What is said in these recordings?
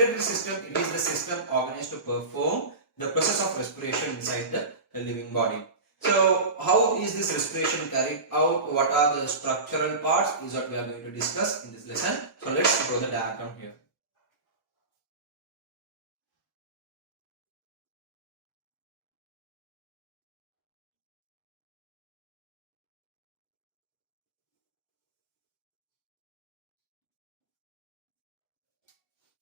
respiratory system, it is the system organized to perform the process of respiration inside the living body. So how is this respiration carried out? What are the structural parts is what we are going to discuss in this lesson. So let's draw the diagram here.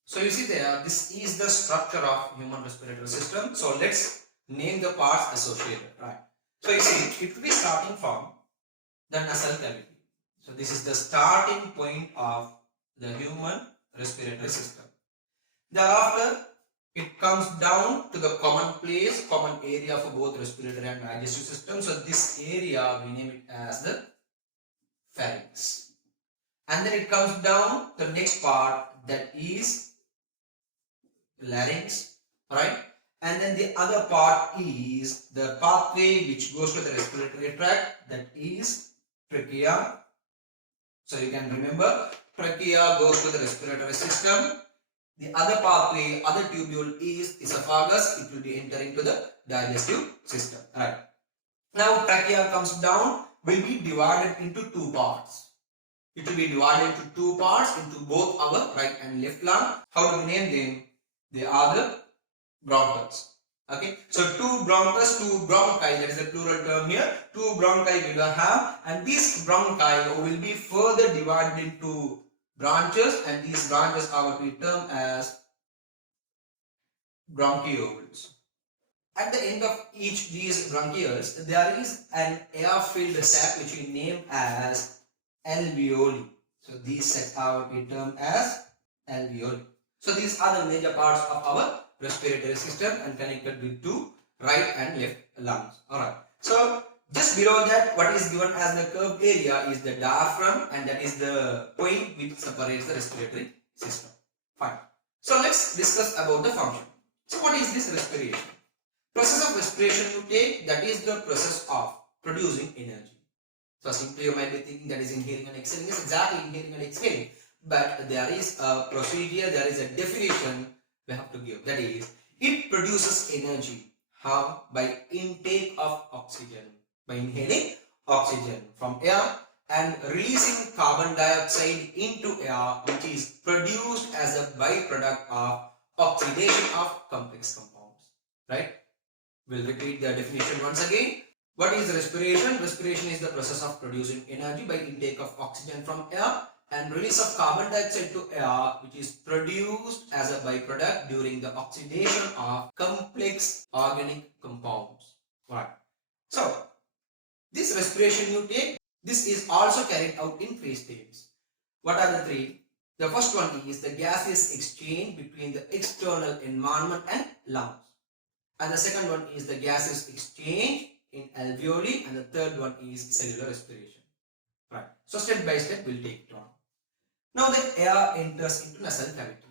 So you see there, this is the structure of human respiratory system. So let's name the parts associated, right? So you see, it will be starting from the nasal cavity. So this is the starting point of the human respiratory system. Thereafter, it comes down to the common place, common area for both respiratory and digestive system. So this area we name it as the pharynx. And then it comes down to the next part, that is larynx, right? And then the other part is the pathway which goes to the respiratory tract, that is trachea. So you can remember, trachea goes to the respiratory system. The other pathway, other tubule is esophagus. It will be entering to the digestive system, right? Now trachea comes down, will be divided into two parts. It will be divided into two parts, into both our right and left lung. How do we name them? They are the bronchus. Okay, so two bronchus, two bronchi, that is the plural term here. Two bronchi we will have, and these bronchi will be further divided into branches, and these branches are what we term as bronchioles. At the end of each these bronchioles, there is an air-filled sac which we name as alveoli. So these sacs are what we term as alveoli. So these are the major parts of our respiratory system and connected with two right and left lungs. Alright. So just below that, what is given as the curved area is the diaphragm, and that is the point which separates the respiratory system. Fine. So let's discuss about the function. So what is this respiration? Process of respiration you take, that is the process of producing energy. So simply you might be thinking that is inhaling and exhaling. Yes, exactly, inhaling and exhaling. But there is a procedure, there is a definition we have to give. That is, it produces energy. How? By intake of oxygen. By inhaling oxygen from air and releasing carbon dioxide into air, which is produced as a byproduct of oxidation of complex compounds. Right? We'll repeat the definition once again. What is respiration? Respiration is the process of producing energy by intake of oxygen from air and release of carbon dioxide to air, which is produced as a byproduct during the oxidation of complex organic compounds. Right. So, this respiration you take, this is also carried out in three stages. What are the three? The first one is the gaseous exchange between the external environment and lungs. And the second one is the gaseous exchange in alveoli, and the third one is cellular respiration. Right. So step by step we'll take it on. Now the air enters into nasal cavity.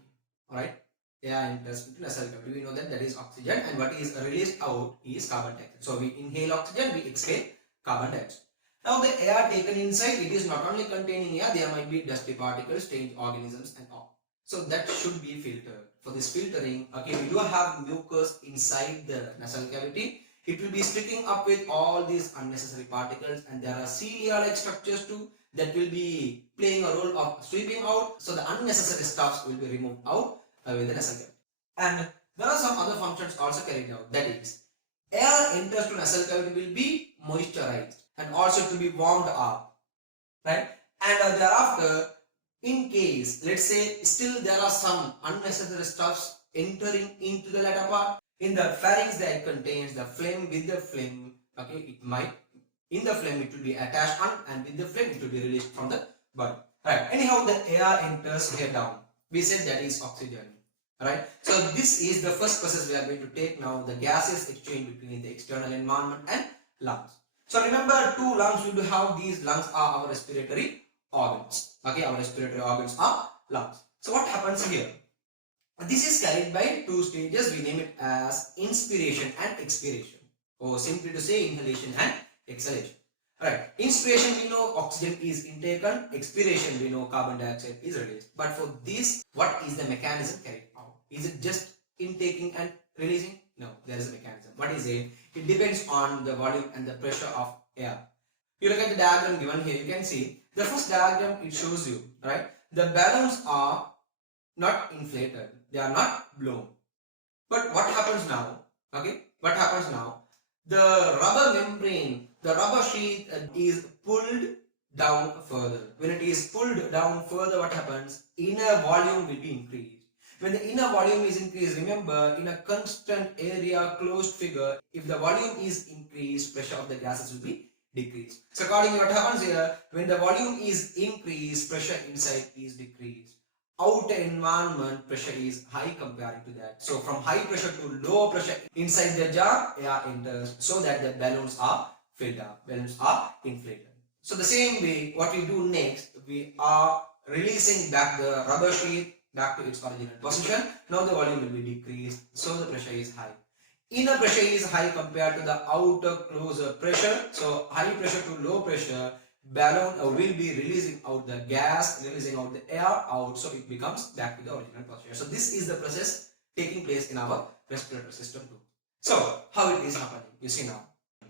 Alright. Air enters into nasal cavity. We know that is oxygen, and what is released out is carbon dioxide. So we inhale oxygen, we exhale carbon dioxide. Now the air taken inside, it is not only containing air, there might be dusty particles, strange organisms and all. So that should be filtered. For this filtering, okay, we do have mucus inside the nasal cavity. It will be sticking up with all these unnecessary particles, and there are cilia-like structures too that will be playing a role of sweeping out. So the unnecessary stuffs will be removed out with the nasal cavity. And there are some other functions also carried out. That is, air enters to nasal cavity will be moisturized and also to be warmed up, right? And thereafter, in case, let's say, still there are some unnecessary stuffs entering into the latter part, in the pharynx that contains the phlegm, with the phlegm, okay, it might, in the phlegm it will be attached on, and with the phlegm it will be released from the body. Right. Anyhow, the air enters here down. We said that is oxygen. Right. So this is the first process we are going to take now, the gaseous exchange between the external environment and lungs. So remember, two lungs we do have. These lungs are our respiratory organs. Okay, our respiratory organs are lungs. So what happens here? This is carried by two stages. We name it as inspiration and expiration, or simply to say inhalation and exhalation. Right. Inspiration, we know oxygen is intaken. Expiration, we know carbon dioxide is released. But for this, what is the mechanism carried out? Is it just intaking and releasing? No, there is a mechanism. What is it? It depends on the volume and the pressure of air. You look at the diagram given here, you can see the first diagram, it shows you, right? The balloons are not inflated, they are not blown. But what happens now? Okay, what happens now? The rubber membrane, the rubber sheath is pulled down further. When it is pulled down further, what happens? Inner volume will be increased. When the inner volume is increased, remember, in a constant area closed figure, if the volume is increased, pressure of the gases will be decreased. So accordingly, what happens here? When the volume is increased, pressure inside is decreased. Outer environment pressure is high comparing to that. So from high pressure to low pressure inside the jar, air enters so that the balloons are filled up, balloons are inflated. So the same way, what we do next, we are releasing back the rubber sheet back to its original position. Now the volume will be decreased, so the pressure is high. Inner pressure is high compared to the outer closer pressure. So high pressure to low pressure, balloon will be releasing out the gas, releasing out the air out, so it becomes back to the original position. So this is the process taking place in our respiratory system too. So how it is happening? You see now.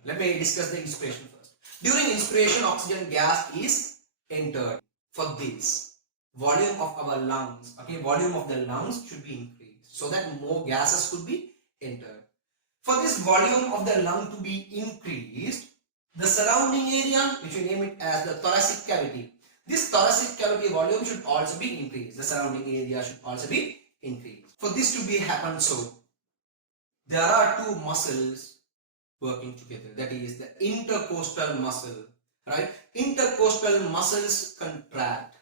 Let me discuss the inspiration first. During inspiration, oxygen gas is entered. For this, volume of our lungs, okay, volume of the lungs should be increased so that more gases could be entered. For this volume of the lung to be increased, the surrounding area, which we name it as the thoracic cavity, this thoracic cavity volume should also be increased. The surrounding area should also be increased. For this to be happen, so there are two muscles working together. That is the intercostal muscle, right? Intercostal muscles contract,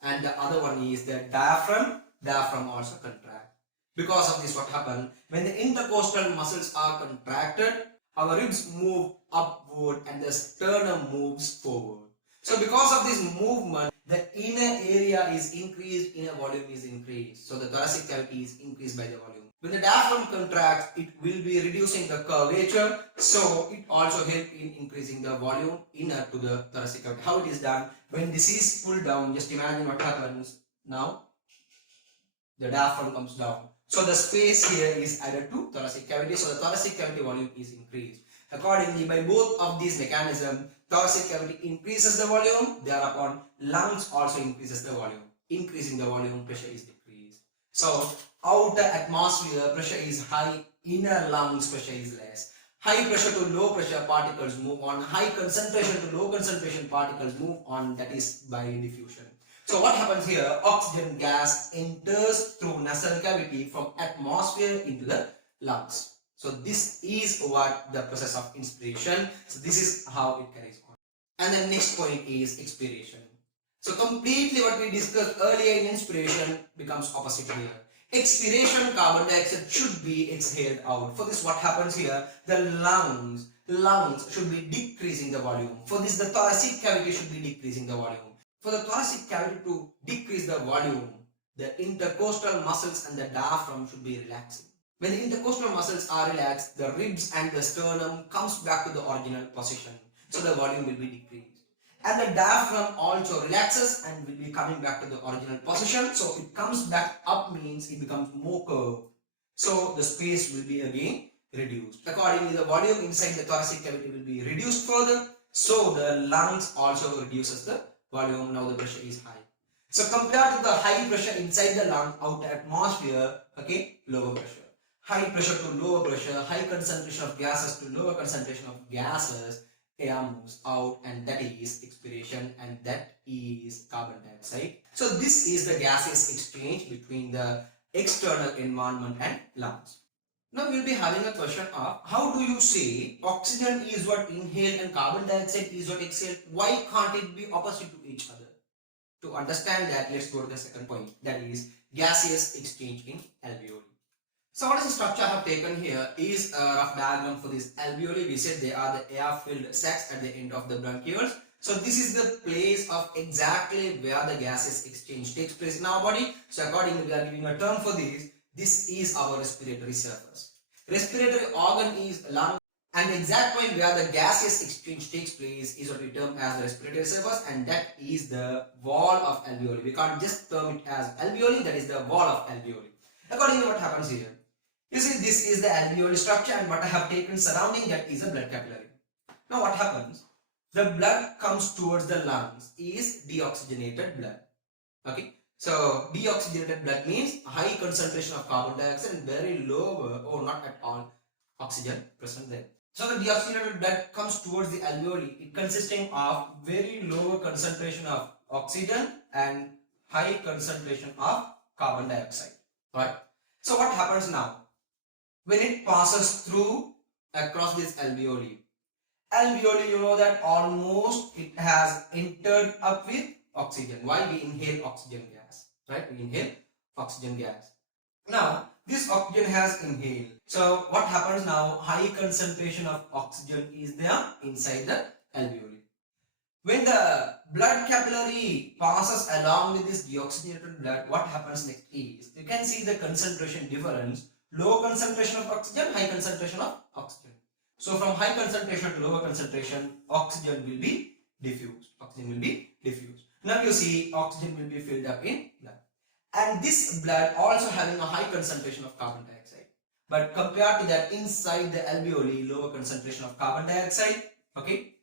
and the other one is the diaphragm. Diaphragm also contract. Because of this, what happens? When the intercostal muscles are contracted, our ribs move upward and the sternum moves forward. So because of this movement, the inner area is increased, inner volume is increased. So the thoracic cavity is increased by the volume. When the diaphragm contracts, it will be reducing the curvature. So it also helps in increasing the volume inner to the thoracic cavity. How it is done? When this is pulled down, just imagine what happens now. The diaphragm comes down. So the space here is added to thoracic cavity. So the thoracic cavity volume is increased. Accordingly, by both of these mechanisms, thoracic cavity increases the volume, thereupon lungs also increases the volume. Increasing the volume, pressure is decreased. So outer atmosphere pressure is high, inner lungs pressure is less. High pressure to low pressure particles move on, high concentration to low concentration particles move on, that is by diffusion. So what happens here? Oxygen gas enters through nasal cavity from atmosphere into the lungs. So this is what the process of inspiration. So this is how it carries on. And the next point is expiration. So completely what we discussed earlier in inspiration becomes opposite here. Expiration, carbon dioxide should be exhaled out. For this, what happens here? The lungs should be decreasing the volume. For this, the thoracic cavity should be decreasing the volume. For the thoracic cavity to decrease the volume, the intercostal muscles and the diaphragm should be relaxing. When the intercostal muscles are relaxed, the ribs and the sternum comes back to the original position. So the volume will be decreased. And the diaphragm also relaxes and will be coming back to the original position. So it comes back up means it becomes more curved. So the space will be again reduced. Accordingly, the volume inside the thoracic cavity will be reduced further. So the lungs also reduces the volume. Now the pressure is high. So compared to the high pressure inside the lung, outer atmosphere, okay, lower pressure. High pressure to lower pressure, high concentration of gases to lower concentration of gases, air moves out, and that is expiration, and that is carbon dioxide. So this is the gaseous exchange between the external environment and lungs. Now we'll be having a question of how do you say oxygen is what inhaled and carbon dioxide is what exhaled? Why can't it be opposite to each other? To understand that, let's go to the second point, that is gaseous exchange in alveoli. So what is the structure I have taken here is a rough diagram for this alveoli. We said they are the air-filled sacs at the end of the bronchioles. So this is the place of exactly where the gaseous exchange takes place in our body. So accordingly, we are giving a term for this. This is our respiratory surface. Respiratory organ is lung, and the exact point where the gaseous exchange takes place is what we term as the respiratory surface, and that is the wall of alveoli. We can't just term it as alveoli, that is the wall of alveoli. Accordingly, what happens here? You see, this is the alveoli structure, and what I have taken surrounding that is a blood capillary. Now what happens? The blood comes towards the lungs is deoxygenated blood. Okay. So deoxygenated blood means high concentration of carbon dioxide and very low or not at all oxygen present there. So the deoxygenated blood comes towards the alveoli. It consisting of very low concentration of oxygen and high concentration of carbon dioxide. Right. So what happens now? When it passes through across this alveoli, you know that almost it has entered up with oxygen. Why? We inhale oxygen gas, right? We inhale oxygen gas. Now this oxygen has inhaled. So what happens now? High concentration of oxygen is there inside the alveoli. When the blood capillary passes along with this deoxygenated blood, what happens next is you can see the concentration difference. Low concentration of oxygen, high concentration of oxygen. So from high concentration to lower concentration, oxygen will be diffused. Oxygen will be diffused. Now you see oxygen will be filled up in blood. And this blood also having a high concentration of carbon dioxide. But compared to that, inside the alveoli, lower concentration of carbon dioxide. Okay.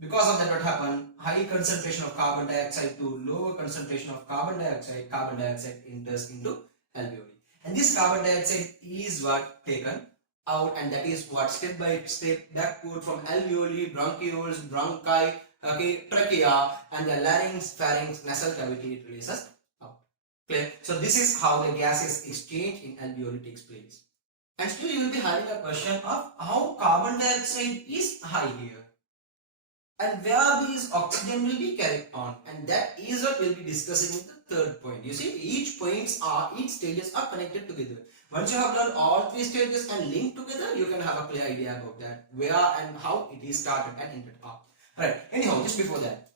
Because of that, what happened? High concentration of carbon dioxide to lower concentration of carbon dioxide enters into alveoli. And this carbon dioxide is what taken out, and that is what step by step backward from alveoli, bronchioles, bronchi, okay, trachea, and the larynx, pharynx, nasal cavity it releases out. Clear? So this is how the gaseous exchange in alveoli takes place. And still you will be having a question of how carbon dioxide is high here, and where these oxygen will be carried on, and that is what we'll be discussing in the third point. You see, each stages are connected together. Once you have learned all three stages and linked together, you can have a clear idea about that, where and how it is started and ended up. Right. Anyhow, just before that,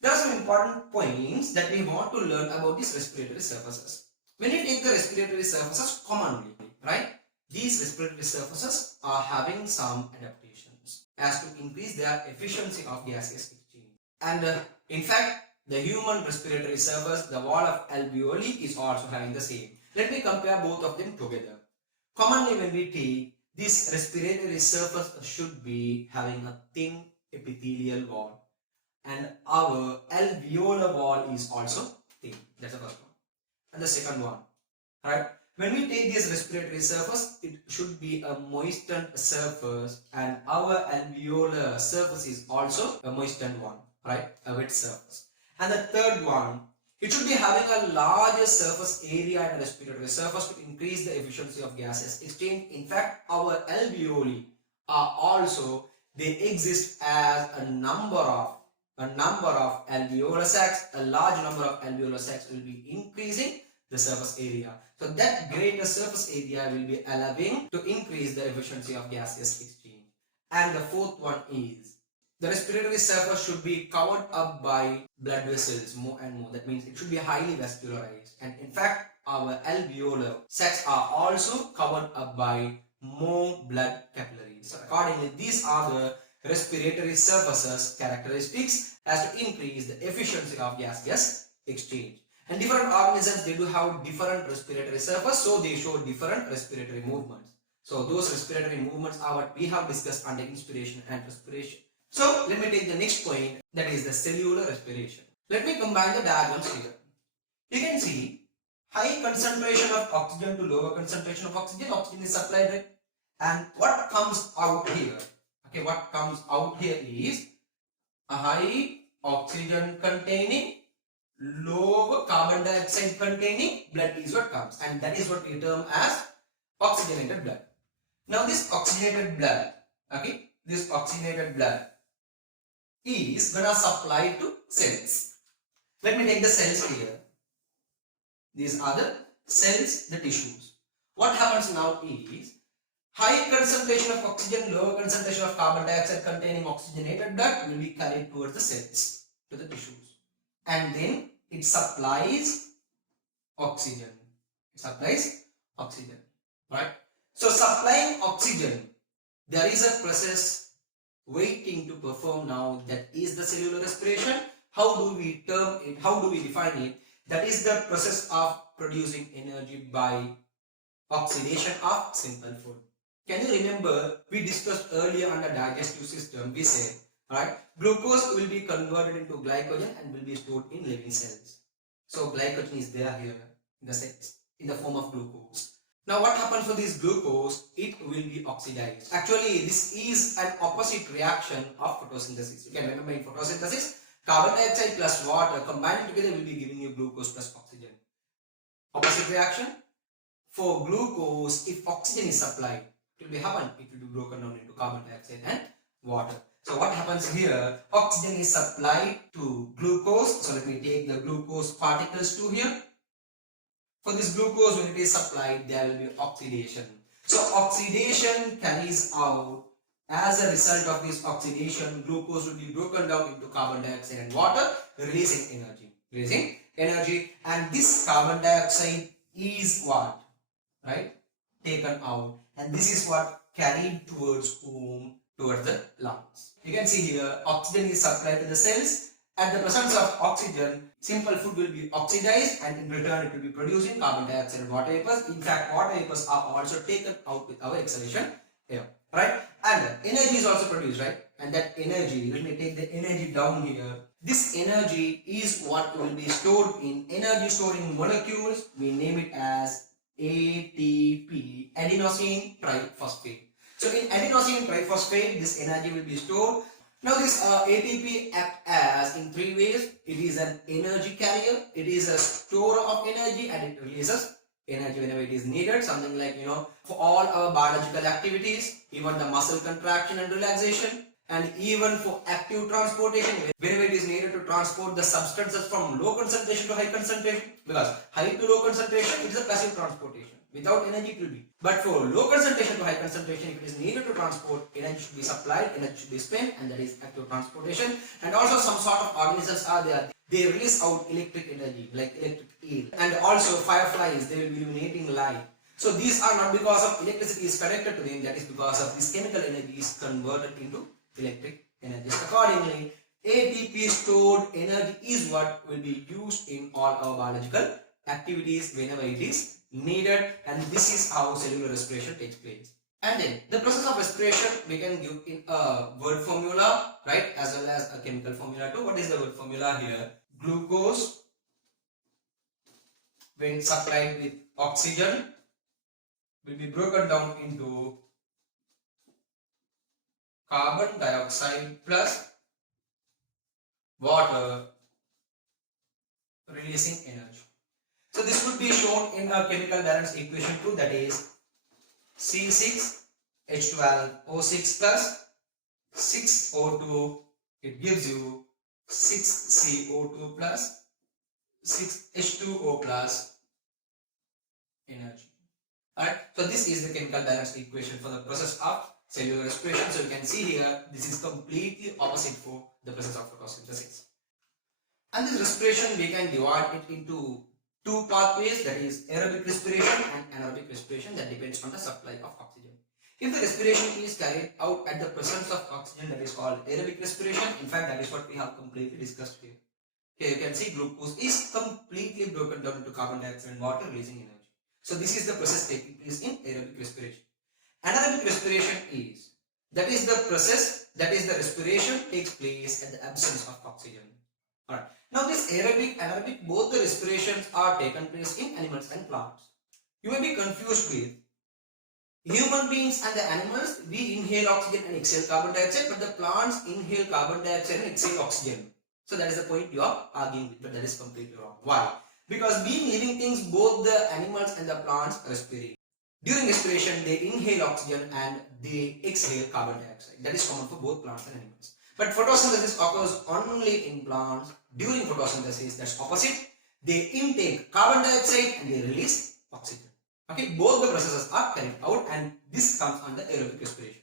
there are some important points that we want to learn about these respiratory surfaces. When you take the respiratory surfaces commonly, right, these respiratory surfaces are having some adaptations as to increase their efficiency of gaseous exchange. And in fact, the human respiratory surface, the wall of alveoli, is also having the same. Let me compare both of them together. Commonly when we take this respiratory surface should be having a thin epithelial wall, and our alveolar wall is also thin. That's the first one. And the second one, right? When we take this respiratory surface, it should be a moistened surface, and our alveolar surface is also a moistened one, right? A wet surface. And the third one, it should be having a larger surface area and respiratory surface to increase the efficiency of gaseous exchange. In fact, our alveoli are also, they exist as a number of alveolar sacs. A large number of alveolar sacs will be increasing the surface area. So that greater surface area will be allowing to increase the efficiency of gaseous exchange. And the fourth one is, the respiratory surface should be covered up by blood vessels more and more. That means it should be highly vascularized. And in fact, our alveolar sacs are also covered up by more blood capillaries. So accordingly, these are the respiratory surfaces characteristics as to increase the efficiency of gaseous exchange. And different organisms, they do have different respiratory surface, so they show different respiratory movements. So those respiratory movements are what we have discussed under inspiration and respiration. So let me take the next point, that is the cellular respiration. Let me combine the diagrams here. You can see high concentration of oxygen to lower concentration of oxygen. Oxygen is supplied, right? And what comes out here? Okay, what comes out here is a high oxygen containing, low carbon dioxide containing blood is what comes, and that is what we term as oxygenated blood. Now this oxygenated blood, okay, this oxygenated blood is gonna supply to cells. Let me take the cells here. These are the cells, the tissues. What happens now is high concentration of oxygen, lower concentration of carbon dioxide containing oxygenated blood will be carried towards the cells, to the tissues, and then it supplies oxygen. It supplies oxygen, right? So supplying oxygen, there is a process waiting to perform now, that is the cellular respiration. How do we term it? How do we define it? That is the process of producing energy by oxidation of simple food. Can you remember we discussed earlier on the digestive system, we said, right, glucose will be converted into glycogen and will be stored in living cells. So glycogen is there here in the cells in the form of glucose. Now what happens for this glucose? It will be oxidized. Actually, this is an opposite reaction of photosynthesis. You can remember in photosynthesis, carbon dioxide plus water combined together will be giving you glucose plus oxygen. Opposite reaction, for glucose, if oxygen is supplied, it will be happen, it will be broken down into carbon dioxide and water. So what happens here, oxygen is supplied to glucose. So let me take the glucose particles to here. For this glucose, when it is supplied, there will be oxidation. So oxidation carries out, as a result of this oxidation, glucose will be broken down into carbon dioxide and water, releasing energy. And this carbon dioxide is what? Right? Taken out. And this is what carried towards whom? Towards the lungs. You can see here, oxygen is supplied to the cells. At the presence of oxygen, simple food will be oxidized and in return it will be producing carbon dioxide and water vapors. In fact, water vapors are also taken out with our exhalation here, right? And energy is also produced, right? And that energy, let me take the energy down here. This energy is what will be stored in energy storing molecules. We name it as ATP, adenosine triphosphate. So in adenosine triphosphate, this energy will be stored. Now this ATP acts as in three ways. It is an energy carrier, it is a store of energy, and it releases energy whenever it is needed. Something like, for all our biological activities, even the muscle contraction and relaxation, and even for active transportation, whenever it is needed to transport the substances from low concentration to high concentration, because high to low concentration, it is a passive transportation. Without energy, it will be. But for low concentration to high concentration, if it is needed to transport, energy should be supplied, energy should be spent, and that is active transportation. And also some sort of organisms are there. They release out electric energy, like electric eel. And also fireflies, they will be illuminating light. So these are not because of electricity is connected to them, that is because of this chemical energy is converted into electric energy. Accordingly, ATP stored energy is what will be used in all our biological activities whenever it is needed, and this is how cellular respiration takes place. And then the process of respiration we can give in a word formula, right, as well as a chemical formula too. What is the word formula here? Glucose, when supplied with oxygen, will be broken down into carbon dioxide plus water, releasing energy. So this would be shown in a chemical balance equation too, that is C6H12O6 plus 6O2, it gives you 6CO2 plus 6H2O plus energy. Alright, so this is the chemical balance equation for the process of cellular respiration. So you can see here, this is completely opposite for the process of photosynthesis. And this respiration, we can divide it into two pathways, that is aerobic respiration and anaerobic respiration, that depends on the supply of oxygen. If the respiration is carried out at the presence of oxygen, that is called aerobic respiration. In fact, that is what we have completely discussed here. Here you can see glucose is completely broken down into carbon dioxide and water, releasing energy. So this is the process taking place in aerobic respiration. Anaerobic respiration is, that is the process, that is the respiration takes place at the absence of oxygen. Alright. Now this aerobic, anaerobic, both the respirations are taken place in animals and plants. You may be confused with human beings and the animals. We inhale oxygen and exhale carbon dioxide, but the plants inhale carbon dioxide and exhale oxygen. So that is the point you are arguing with, but that is completely wrong. Why? Because being living things, both the animals and the plants respirate. During respiration, they inhale oxygen and they exhale carbon dioxide. That is common for both plants and animals. But photosynthesis occurs only in plants. During photosynthesis, that's opposite. They intake carbon dioxide and they release oxygen. Okay, both the processes are carried out, and this comes under aerobic respiration.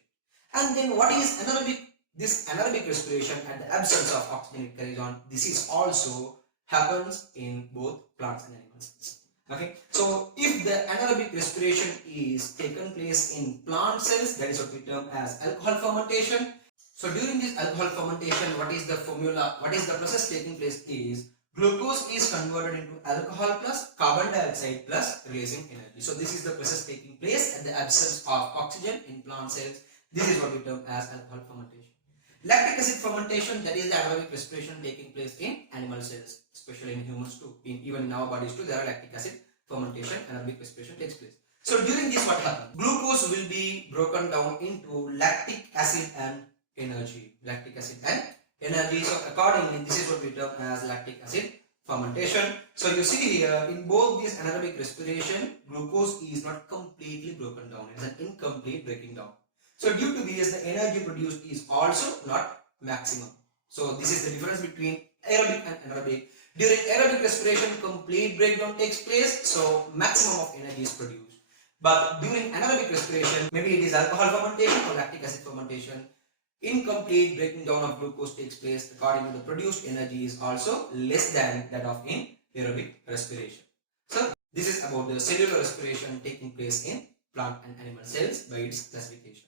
And then what is anaerobic? This anaerobic respiration at the absence of oxygen, it carries on. This is also happens in both plants and animals. Okay, so if the anaerobic respiration is taken place in plant cells, that is what we term as alcohol fermentation. So during this alcohol fermentation, what is the formula, what is the process taking place is Glucose is converted into alcohol plus carbon dioxide plus releasing energy. So this is the process taking place at the absence of oxygen in plant cells. This is what we term as alcohol fermentation. Lactic acid fermentation, that is the anaerobic respiration taking place in animal cells, especially in humans too. Even in our bodies too, there are lactic acid fermentation, anaerobic respiration takes place. So during this, what happens? Glucose will be broken down into lactic acid and energy. Lactic acid and energy. So accordingly, this is what we term as lactic acid fermentation. So you see here, in both these anaerobic respiration, glucose is not completely broken down. It is an incomplete breaking down. So due to this, the energy produced is also not maximum. So this is the difference between aerobic and anaerobic. During aerobic respiration, complete breakdown takes place, so maximum of energy is produced. But during anaerobic respiration, maybe it is alcohol fermentation or lactic acid fermentation, incomplete breaking down of glucose takes place. According to the produced energy is also less than that of in aerobic respiration. So this is about the cellular respiration taking place in plant and animal cells by its classification.